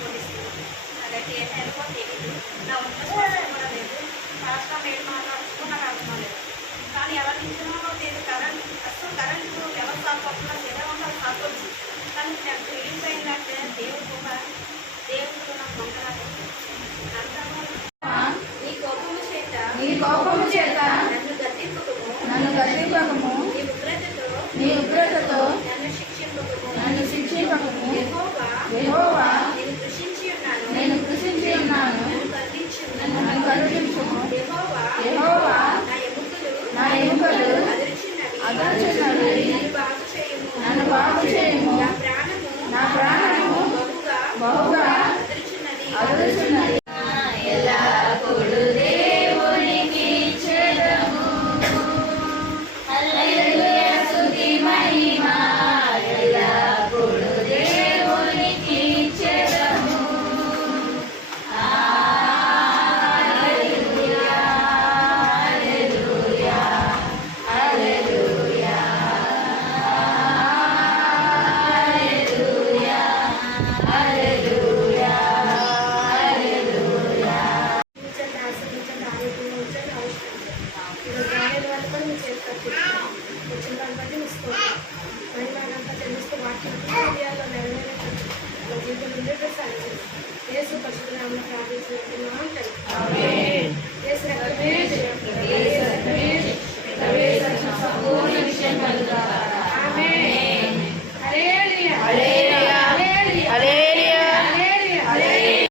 పోలీసులు అలాగే ఏం హెల్ప్ తెలియదు. నా ఒంట్లో శ్వాస కూడా లేదు. రాష్ట్ర మేలు మాట్లాడుకున్న రావడం లేదు. కానీ ఎలా నిల్చున్నానో తెలియదు. కరెంటు ఎవరు సాగుతున్నా ఎలా ఉండాలి సాగొచ్చు. కానీ నాకు రిలీజ్ అయిందంటే దేవుడు నాకు దొంగలాగా నీ కోపము చేత నన్ను గద్దింపకము, నీ ఉగ్రతతో నన్ను శిక్షింపకము. యెహోవా నేను కృషించి ఉన్నాను, నన్ను కరుణించుము. యెహోవా నా ఎముకలు అదర్చినవి, నన్ను బాగు చేయుము. నా ప్రాణము బహుగా అదర్చున్నది. ఎల్లప్పుడూ దేవునికి చెదము. హల్లెలూయా స్తుతి మహిమ ఎల్లప్పుడూ దేవునికి చెదము. హల్లెలూయా హల్లెలూయా హల్లెలూయా హల్లెలూయా హల్లెలూయా హల్లెలూయా. వచ్చిన దాన్ని బట్టి తీసుకోవాలి. మరి మనంతా తెలుస్తూ వాటిలో నెరవేరే జీవితం ఉండేటట్టు సాధించాలి. యేసు పరిశుద్ధ నామమున ప్రార్థించినట్టు